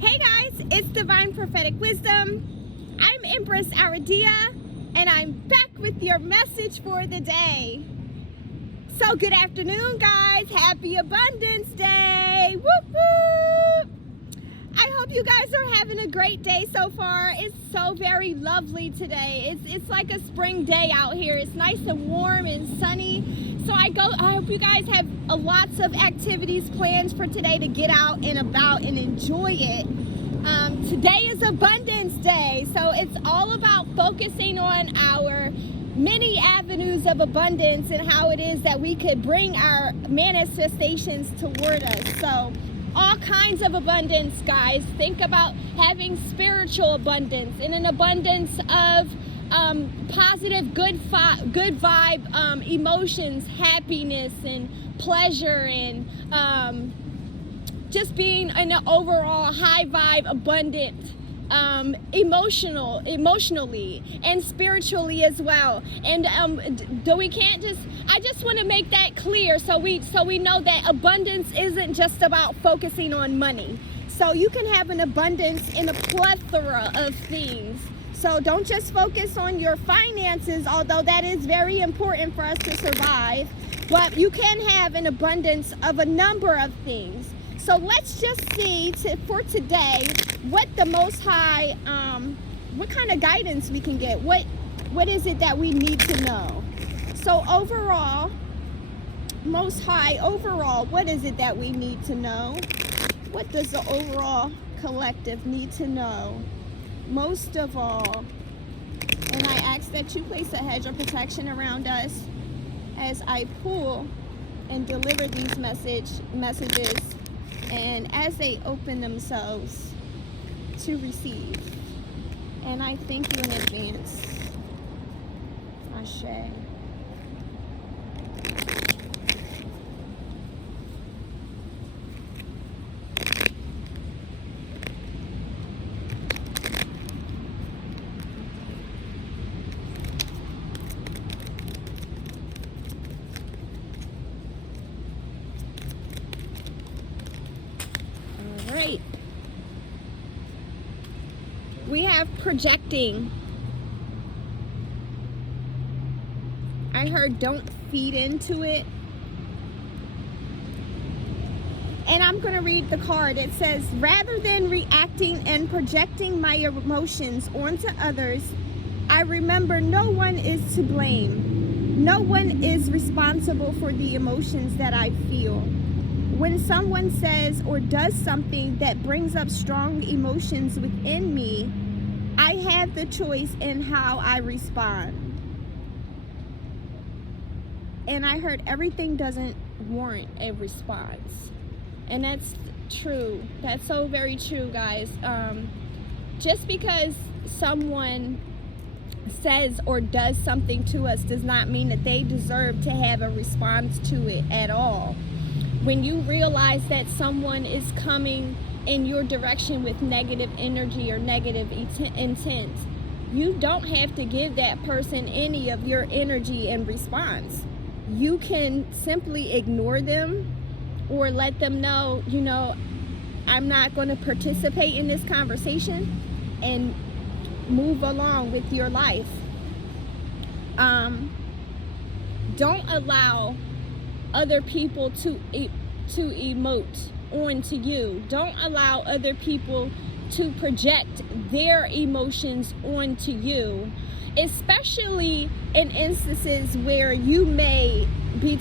Hey guys, it's Divine Prophetic Wisdom. I'm Empress Aradia, and I'm back with your message for the day. So good afternoon, guys. Happy Abundance Day. Whoop whoop. I hope you guys are having a great day so far. It's so very lovely today. It's like a spring day out here. It's nice and warm and sunny. So I hope you guys have lots of activities planned for today to get out and about and enjoy it. Today is Abundance Day, so it's all about focusing on our many avenues of abundance and how it is that we could bring our manifestations toward us. So all kinds of abundance, guys. Think about having spiritual abundance and an abundance of positive, good vibe emotions, happiness and pleasure, and just being an overall high vibe, abundant, emotionally and spiritually as well. And I just want to make that clear so we know that abundance isn't just about focusing on money. So you can have an abundance in a plethora of things. So don't just focus on your finances, although that is very important for us to survive, but you can have an abundance of a number of things. So let's just see for today what the Most High, what kind of guidance we can get. What is it that we need to know? So overall, Most High, overall, what is it that we need to know? What does the overall collective need to know? Most of all, and I ask that you place a hedge of protection around us as I pull and deliver these messages, and as they open themselves to receive. And I thank you in advance. Ashe. Right. We have projecting. I heard don't feed into it. And I'm going to read the card. It says, rather than reacting and projecting my emotions onto others, I remember no one is to blame. No one is responsible for the emotions that I feel. When someone says or does something that brings up strong emotions within me, I have the choice in how I respond. And I heard everything doesn't warrant a response. And that's true. That's so very true, guys. Just because someone says or does something to us does not mean that they deserve to have a response to it at all. When you realize that someone is coming in your direction with negative energy or negative intent, you don't have to give that person any of your energy and response. You can simply ignore them or let them know, I'm not going to participate in this conversation, and move along with your life. Don't allow other people to emote onto you. Don't allow other people to project their emotions onto you, especially in instances where you may be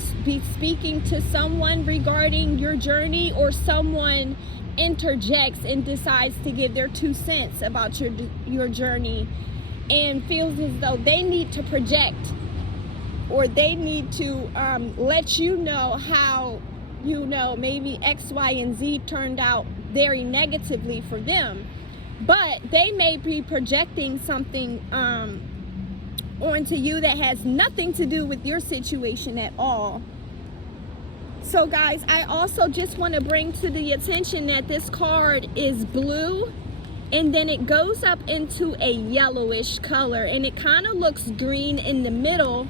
speaking to someone regarding your journey, or someone interjects and decides to give their 2 cents about your journey and feels as though they need to project, or they need to let you know how, maybe X, Y, and Z turned out very negatively for them. But they may be projecting something onto you that has nothing to do with your situation at all. So guys, I also just want to bring to the attention that this card is blue, and then it goes up into a yellowish color, and it kind of looks green in the middle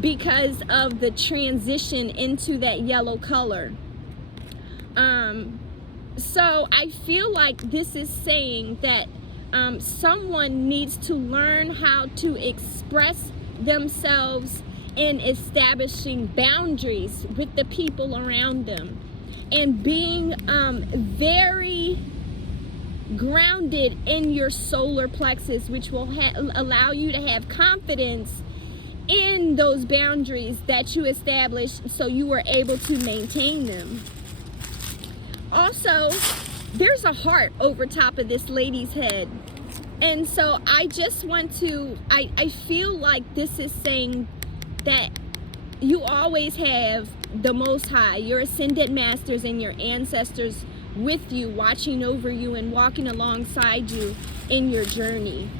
because of the transition into that yellow color. So I feel like this is saying that someone needs to learn how to express themselves in establishing boundaries with the people around them, and being very grounded in your solar plexus, which will allow you to have confidence in those boundaries that you established, so you are able to maintain them. Also, there's a heart over top of this lady's head. And so I just want to, I feel like this is saying that you always have the Most High, your ascended masters and your ancestors with you, watching over you and walking alongside you in your journey.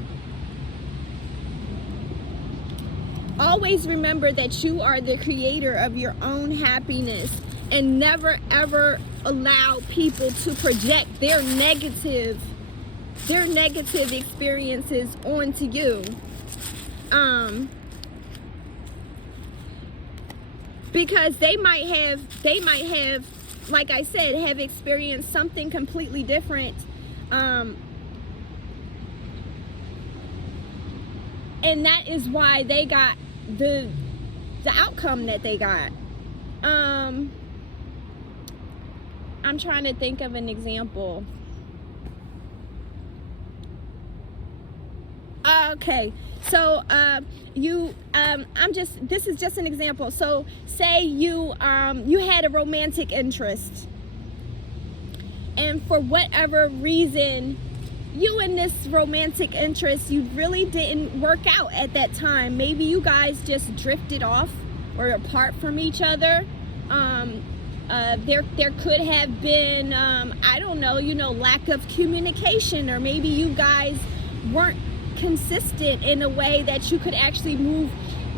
Always remember that you are the creator of your own happiness, and never ever allow people to project their negative experiences onto you. Because they might have, like I said, have experienced something completely different. And that is why they got the outcome that they got. I'm trying to think of an example. Okay, so this is just an example. So say you had a romantic interest, and for whatever reason, you and this romantic interest, you really didn't work out at that time. Maybe you guys just drifted off or apart from each other. There could have been, I don't know, lack of communication, or maybe you guys weren't consistent in a way that you could actually move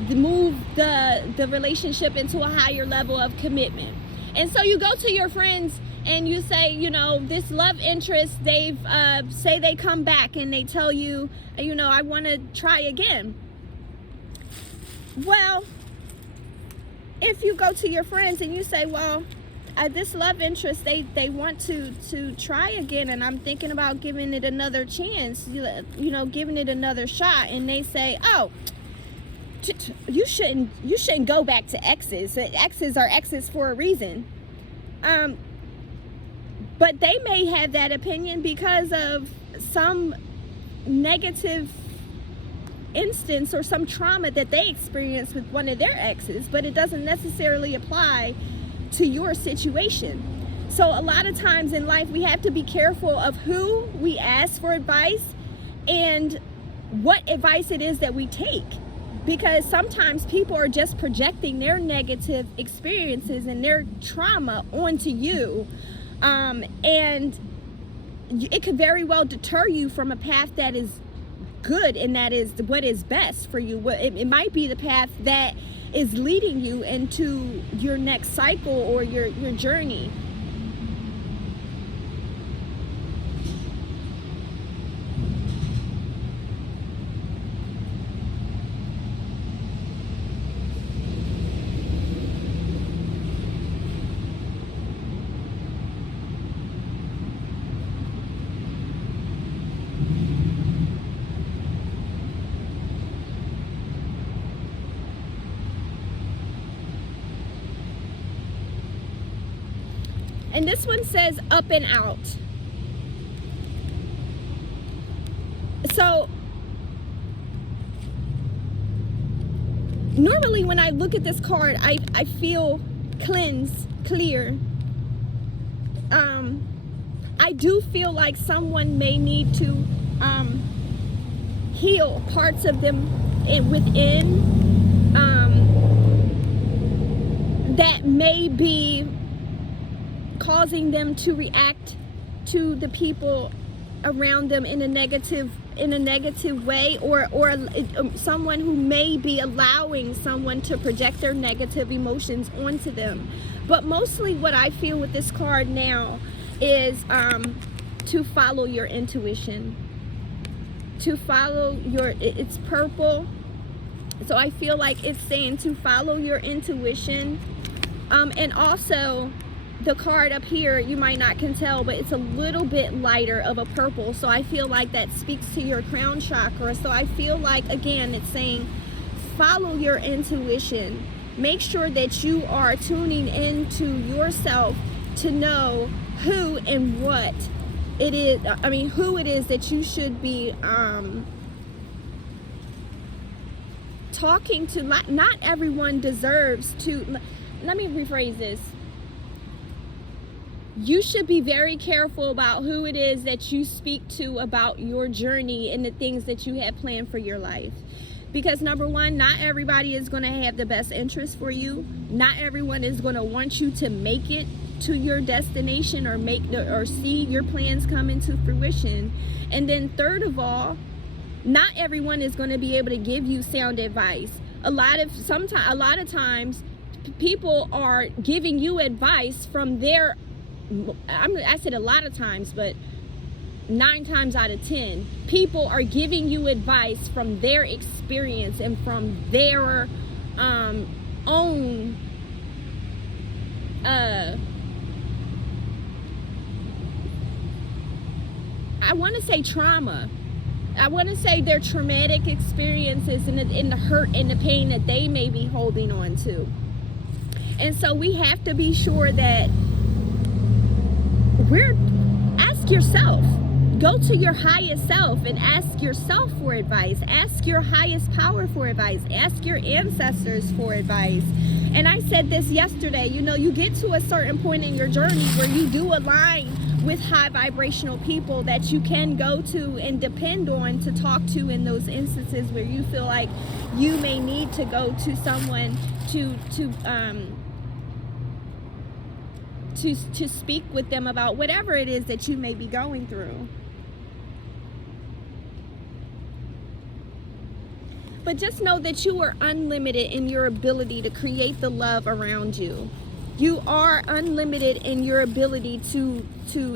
the relationship into a higher level of commitment. And so you go to your friends and you say, this love interest, they've say they come back and they tell you, I want to try again. Well, if you go to your friends and you say, well, this love interest, they want to try again, and I'm thinking about giving it another chance, giving it another shot, and they say, oh, you shouldn't go back to exes. Exes are exes for a reason. But they may have that opinion because of some negative instance or some trauma that they experienced with one of their exes, but it doesn't necessarily apply to your situation. So a lot of times in life, we have to be careful of who we ask for advice and what advice it is that we take, because sometimes people are just projecting their negative experiences and their trauma onto you, and it could very well deter you from a path that is good and that is what is best for you. It might be the path that is leading you into your next cycle or your journey. And this one says up and out. So normally when I look at this card, I feel cleansed, clear. I do feel like someone may need to heal parts of them within that may be causing them to react to the people around them in a negative way, or someone who may be allowing someone to project their negative emotions onto them. But mostly what I feel with this card now is to follow your intuition, to follow it's purple, so I feel like it's saying to follow your intuition, and also the card up here, you might not can tell, but it's a little bit lighter of a purple. So I feel like that speaks to your crown chakra. So I feel like, again, it's saying follow your intuition. Make sure that you are tuning into yourself to know who and what it is, who it is that you should be talking to. Not everyone deserves to, let me rephrase this. You should be very careful about who it is that you speak to about your journey and the things that you have planned for your life. Because number one, not everybody is going to have the best interest for you. Not everyone is going to want you to make it to your destination or see your plans come into fruition. And then third of all, not everyone is going to be able to give you sound advice. A lot of times people are giving you advice from their, I said a lot of times, but 9 times out of 10, people are giving you advice from their experience and from their own I want to say trauma. I want to say their traumatic experiences and the hurt and the pain that they may be holding on to. And so we have to be sure that ask yourself. Go to your highest self and ask yourself for advice. Ask your highest power for advice. Ask your ancestors for advice. And I said this yesterday, you get to a certain point in your journey where you do align with high vibrational people that you can go to and depend on to talk to in those instances where you feel like you may need to go to someone to speak with them about whatever it is that you may be going through. But just know that you are unlimited in your ability to create the love around you. You are unlimited in your ability to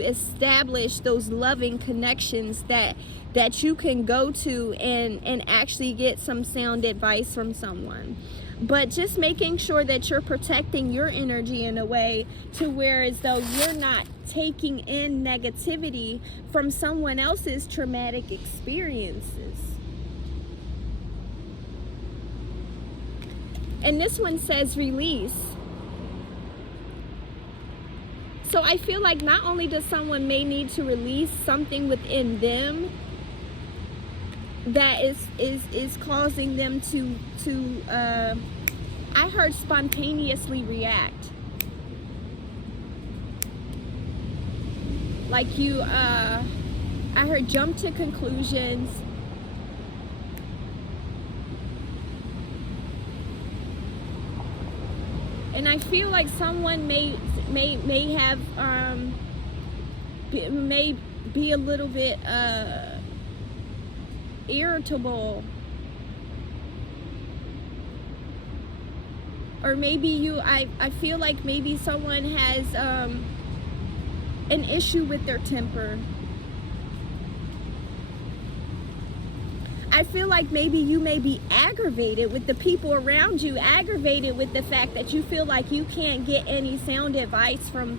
establish those loving connections that you can go to and actually get some sound advice from someone. But just making sure that you're protecting your energy in a way to where as though you're not taking in negativity from someone else's traumatic experiences. And this one says release. So I feel like not only does someone may need to release something within them that is causing them to I heard spontaneously react. Like I heard jump to conclusions. And I feel like someone may have may be a little bit irritable, or maybe I feel like maybe someone has an issue with their temper. I feel like maybe you may be aggravated with the people around you, aggravated with the fact that you feel like you can't get any sound advice from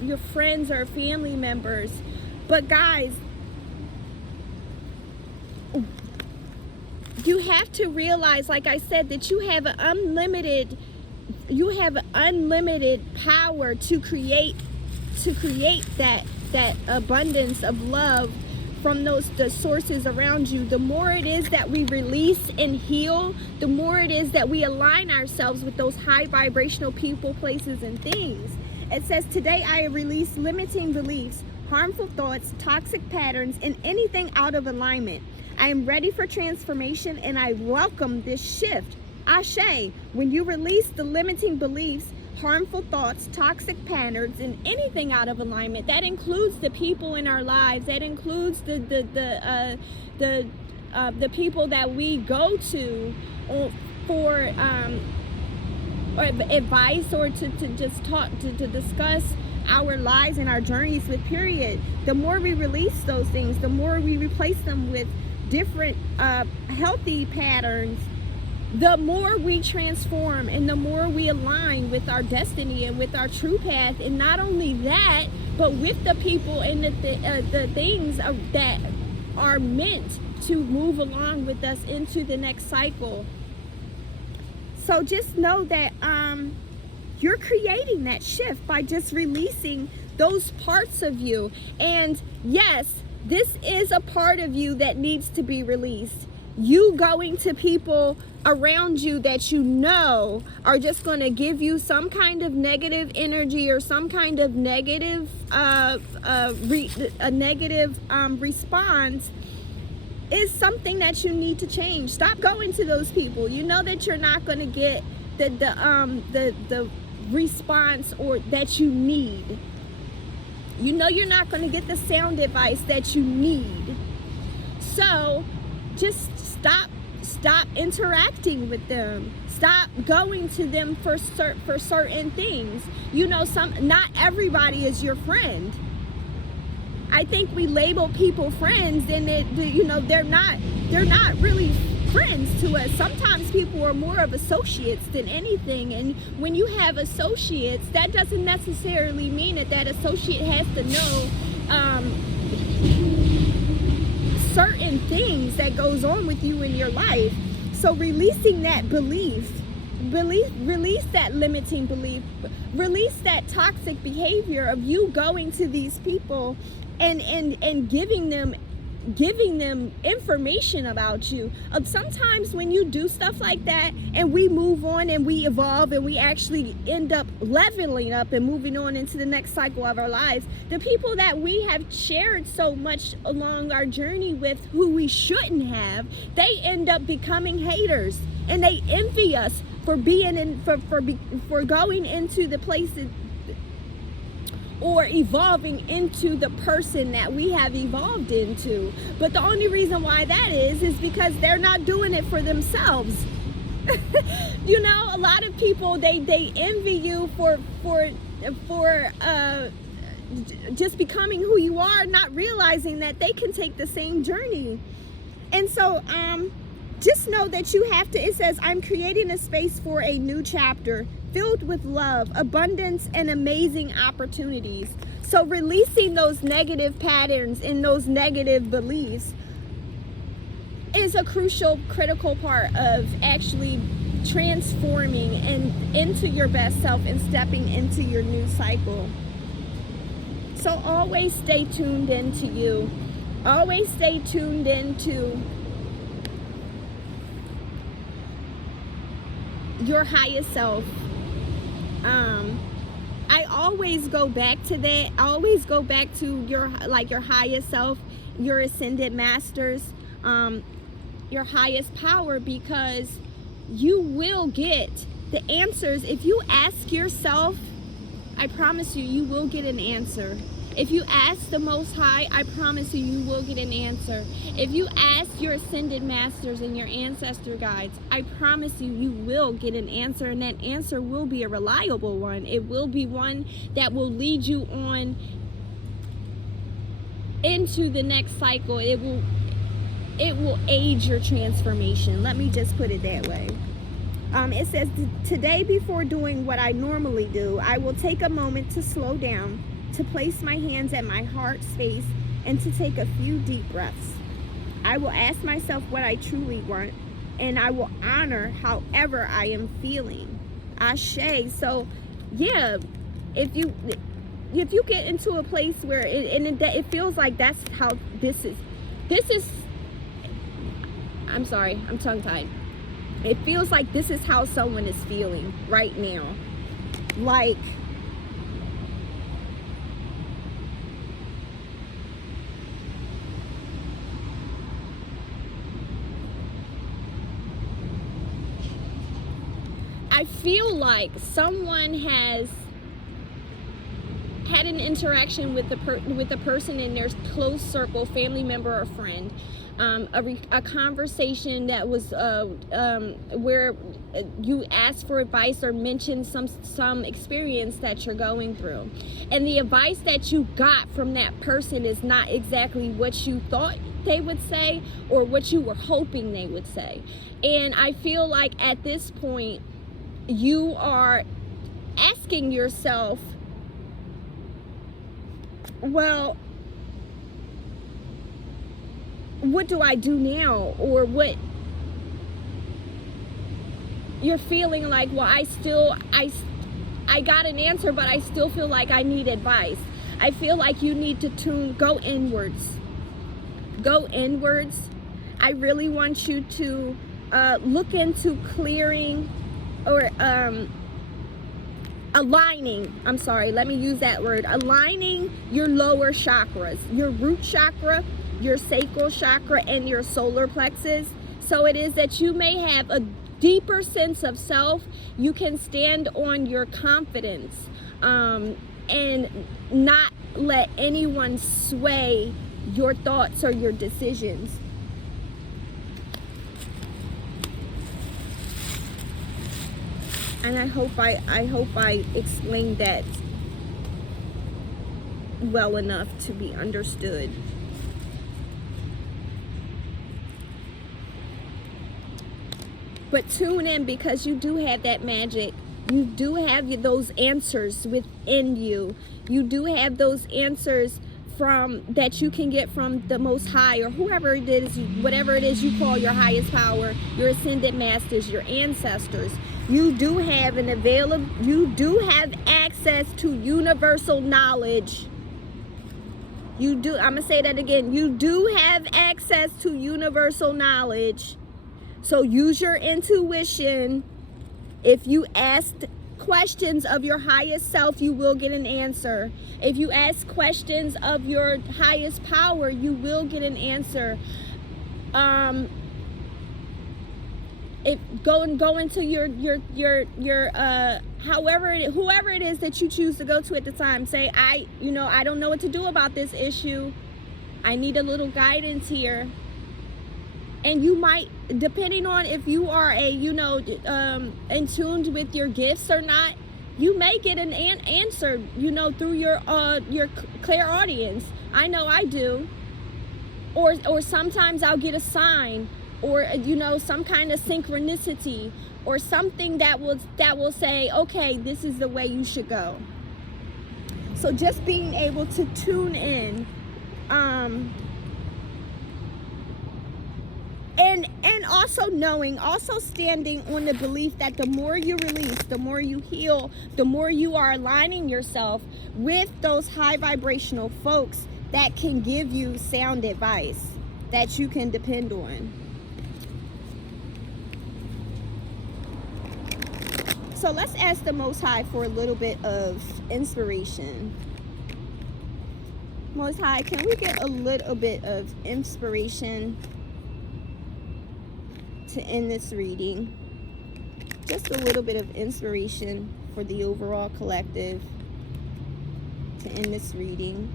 your friends or family members. But guys, you have to realize, like I said, that you have unlimited power to create that abundance of love from the sources around you. The more it is that we release and heal, the more it is that we align ourselves with those high vibrational people, places, and things. It says, today I release limiting beliefs, harmful thoughts, toxic patterns, and anything out of alignment. I am ready for transformation and I welcome this shift. Ashe, when you release the limiting beliefs, harmful thoughts, toxic patterns, and anything out of alignment, that includes the people in our lives, that includes the people that we go to for or advice, or to just talk, to discuss our lives and our journeys with, period. The more we release those things, the more we replace them with different healthy patterns, the more we transform and the more we align with our destiny and with our true path, and not only that, but with the people and the things that are meant to move along with us into the next cycle. So just know that you're creating that shift by just releasing those parts of you. And yes, this is a part of you that needs to be released. You going to people around you that you know are just going to give you some kind of negative energy or some kind of negative response is something that you need to change. Stop going to those people. You know that you're not going to get the response or that you need. You know you're not going to get the sound advice that you need. So just stop interacting with them. Stop going to them for certain things. You know, not everybody is your friend. I think we label people friends, and they're not really friends to us. Sometimes people are more of associates than anything, and when you have associates, that doesn't necessarily mean that associate has to know certain things that goes on with you in your life. So releasing that release that limiting belief, release that toxic behavior of you going to these people and giving them information about you. Sometimes when you do stuff like that and we move on and we evolve and we actually end up leveling up and moving on into the next cycle of our lives, the people that we have shared so much along our journey with, who we shouldn't have, they end up becoming haters, and they envy us for being in for going into the places or evolving into the person that we have evolved into. But the only reason why that is because they're not doing it for themselves. You know, a lot of people, they envy you for just becoming who you are, not realizing that they can take the same journey. And so just know that you have to, it says, I'm creating a space for a new chapter filled with love, abundance, and amazing opportunities. So releasing those negative patterns and those negative beliefs is a critical part of actually transforming and into your best self and stepping into your new cycle. So always stay tuned into you. Always stay tuned into your highest self. I always go back to that. I always go back to your highest self, your ascended masters, your highest power, because you will get the answers. If you ask yourself, I promise you will get an answer. If you ask the Most High, I promise you will get an answer. If you ask your ascended masters and your ancestor guides, I promise you will get an answer, and that answer will be a reliable one. It will be one that will lead you on into the next cycle. It will aid your transformation. Let me just put it that way. It says, today, before doing what I normally do, I will take a moment to slow down, to place my hands at my heart space, and to take a few deep breaths. I will ask myself what I truly want, and I will honor however I am feeling. Ashe. So yeah, if you get into a place where it feels like that's how this is, I'm sorry, I'm tongue-tied. It feels like this is how someone is feeling right now. Like, I feel like someone has had an interaction with the person in their close circle, family member or friend, a conversation that was where you asked for advice or mentioned some experience that you're going through, and the advice that you got from that person is not exactly what you thought thought they would say or what you were hoping they would say. And I feel like at this point, you are asking yourself, well, what do I do now? Or what you're feeling like, well, I got an answer, but I still feel like I need advice. I feel like you need to go inwards. Go inwards. I really want you to look into clearing or aligning. I'm sorry, let me use that word. Aligning your lower chakras, your root chakra, your sacral chakra, and your solar plexus. So it is that you may have a deeper sense of self. You can stand on your confidence and not let anyone sway your thoughts or your decisions. And I hope I explained that well enough to be understood. But tune in, because you do have that magic. You do have those answers within you. You do have those answers that you can get from the Most High, or whoever it is, whatever it is you call your highest power, your ascended masters, your ancestors. You do have you do have access to universal knowledge. You do, I'm gonna say that again. You do have access to universal knowledge. So use your intuition. If you ask questions of your highest self, you will get an answer. If you ask questions of your highest power, you will get an answer. Go into your whoever it is that you choose to go to at the time. Say, I don't know what to do about this issue. I need a little guidance here. And you might, depending on if you are in tune with your gifts or not, you may get an answer, through your clairaudience. I know I do. Or sometimes I'll get a sign, or some kind of synchronicity, or something that will say, okay, this is the way you should go. So just being able to tune in, and also standing on the belief that the more you release, the more you heal, the more you are aligning yourself with those high vibrational folks that can give you sound advice that you can depend on. So let's ask the Most High for a little bit of inspiration. Most High, can we get a little bit of inspiration to end this reading? Just a little bit of inspiration for the overall collective to end this reading.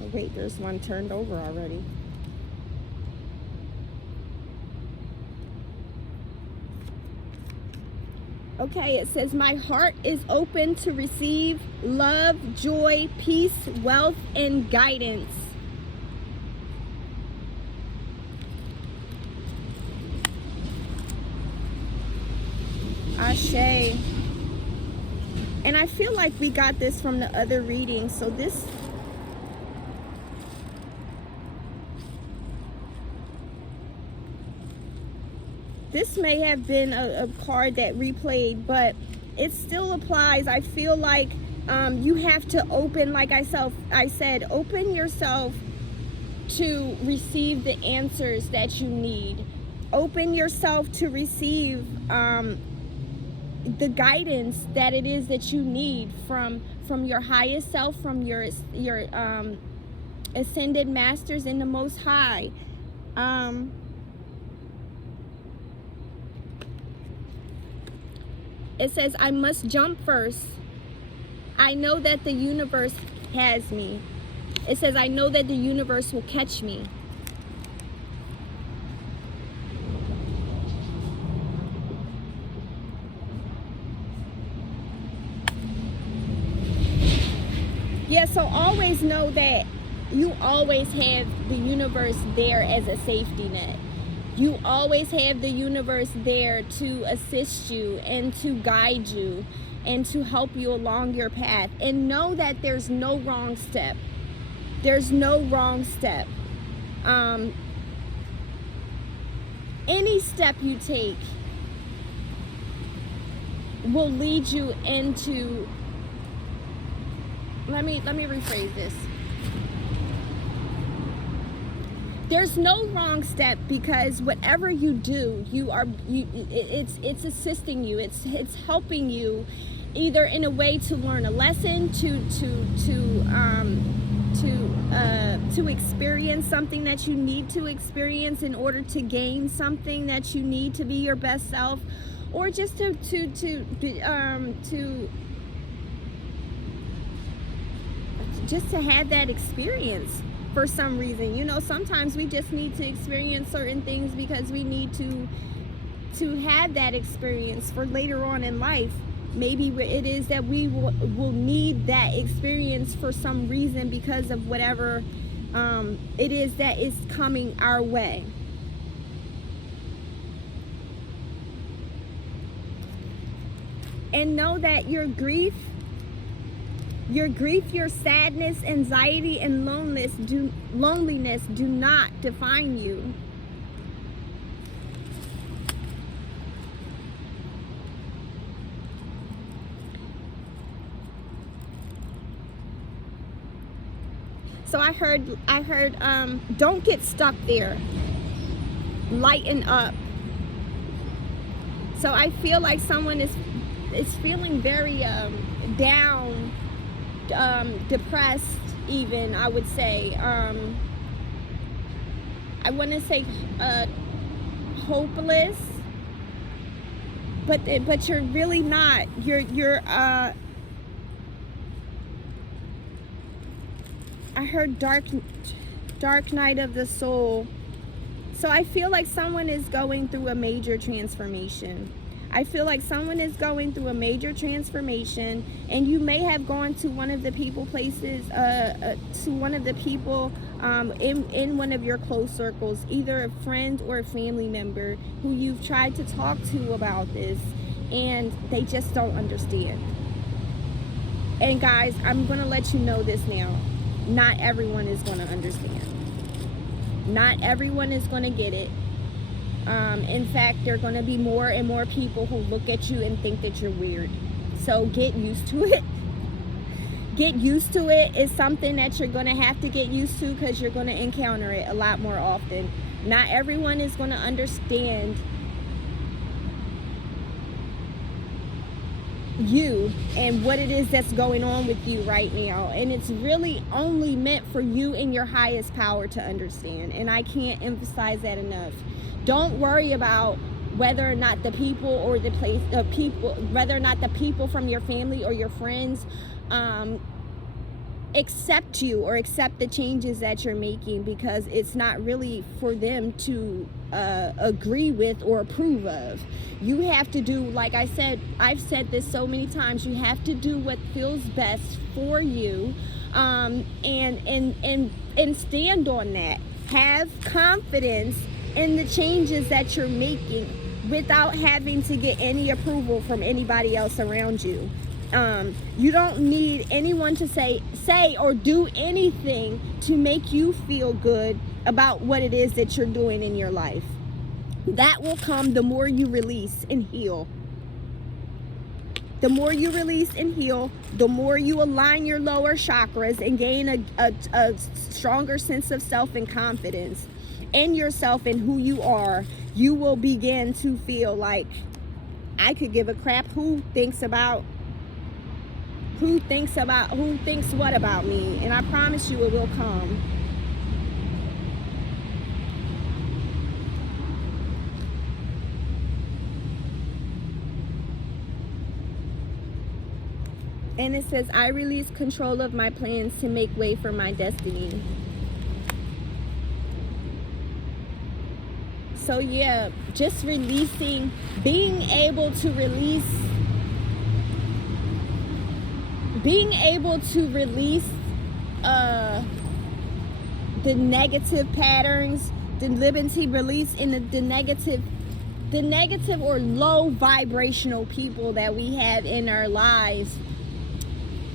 Oh wait, there's one turned over already. Okay, it says, my heart is open to receive love, joy, peace, wealth, and guidance. Ashe. And I feel like we got this from the other reading, so this may have been a card that replayed, but it still applies. I feel like you have to open, like I said, open yourself to receive the answers that you need. Open yourself to receive the guidance that it is that you need from your highest self, from your ascended masters in the Most High. It says, I must jump first. I know that the universe has me. It says, I know that the universe will catch me. Yeah, so always know that you always have the universe there as a safety net. You always have the universe there to assist you and to guide you and to help you along your path. And know that there's no wrong step. There's no wrong step. Any step you take will lead you into... Let me rephrase this. There's no wrong step, because whatever you do, it's assisting you. It's helping you, either in a way to learn a lesson, to experience something that you need to experience in order to gain something that you need to be your best self, or just to have that experience for some reason. You know, sometimes we just need to experience certain things because we need to have that experience for later on in life. Maybe it is that we will need that experience for some reason because of whatever it is that is coming our way. And know that your grief, your sadness, anxiety, and loneliness do not define you. So I heard, don't get stuck there. Lighten up. So I feel like someone is feeling very down, depressed, even, I would say. I want to say hopeless, but you're really not. You're I heard dark night of the soul. So I feel like someone is going through a major transformation. I feel like someone is going through a major transformation, and you may have gone to one of the people places, to one of the people in one of your close circles, either a friend or a family member who you've tried to talk to about this, and they just don't understand. And guys, I'm going to let you know this now. Not everyone is going to understand. Not everyone is going to get it. In fact, there are going to be more and more people who look at you and think that you're weird. So get used to it. Get used to it. It's something that you're going to have to get used to, because you're going to encounter it a lot more often. Not everyone is going to understand you and what it is that's going on with you right now, and it's really only meant for you and your highest power to understand. And I can't emphasize that enough. Don't worry about whether or not the people or the place of people, whether or not the people from your family or your friends accept you or accept the changes that you're making, because it's not really for them to agree with or approve of. You have to do, like I said, I've said this so many times, you have to do what feels best for you, and stand on that. Have confidence in the changes that you're making without having to get any approval from anybody else around you. You don't need anyone to say or do anything to make you feel good about what it is that you're doing in your life. That will come the more you release and heal. The more you release and heal, the more you align your lower chakras and gain a stronger sense of self and confidence in yourself and who you are. You will begin to feel like, I could give a crap who thinks what about me, and I promise you it will come. And it says, I release control of my plans to make way for my destiny. So yeah, just releasing, being able to release the negative patterns, the limiting beliefs in the negative or low vibrational people that we have in our lives,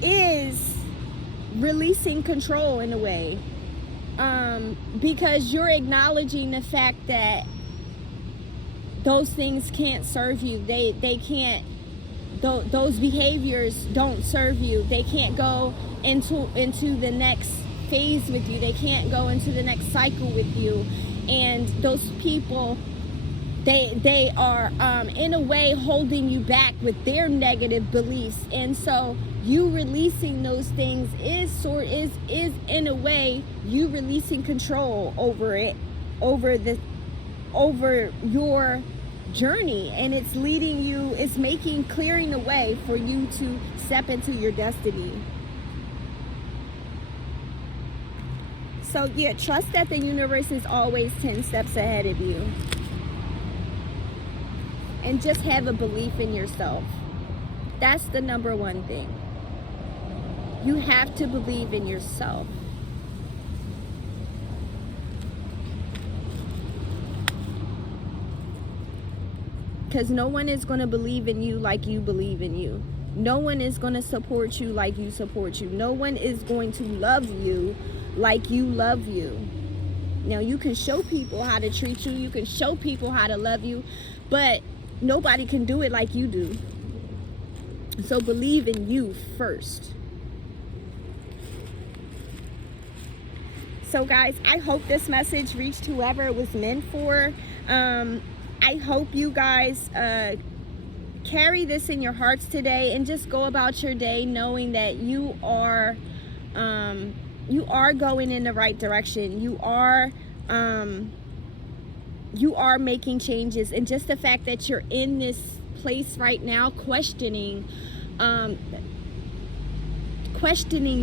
is releasing control in a way, because you're acknowledging the fact that those things can't serve you. They can't, those behaviors don't serve you. They can't go into the next phase with you. They can't go into the next cycle with you. And those people, they are in a way holding you back with their negative beliefs. And so you releasing those things is in a way you releasing control over it, over your journey, and it's leading you, it's clearing the way for you to step into your destiny. So yeah, trust that the universe is always 10 steps ahead of you. And just have a belief in yourself. That's the number one thing. You have to believe in yourself. Because no one is going to believe in you like you believe in you. No one is going to support you like you support you. No one is going to love you like you love you. Now, you can show people how to treat you. You can show people how to love you. But nobody can do it like you do. So believe in you first. So guys, I hope this message reached whoever it was meant for. I hope you guys carry this in your hearts today and just go about your day knowing that you are going in the right direction. You are making changes, and just the fact that you're in this place right now questioning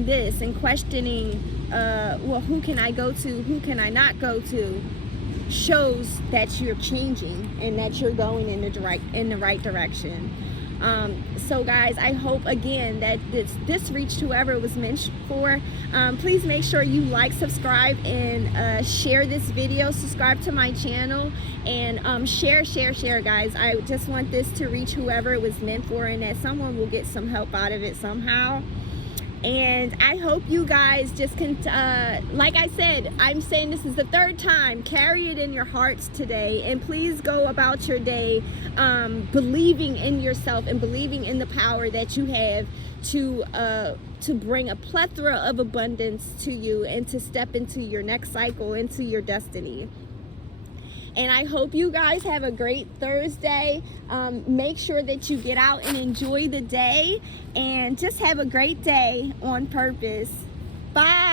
this and questioning well, who can I go to, who can I not go to, shows that you're changing and that you're going in the right direction. So guys, I hope again that this reached whoever it was meant for. Please make sure you like, subscribe, and share this video. Subscribe to my channel and share guys. I just want this to reach whoever it was meant for, and that someone will get some help out of it somehow. And I hope you guys just can, like I said, I'm saying this is the third time, carry it in your hearts today, and please go about your day believing in yourself and believing in the power that you have to bring a plethora of abundance to you and to step into your next cycle, into your destiny. And I hope you guys have a great Thursday. Make sure that you get out and enjoy the day, and just have a great day on purpose. Bye.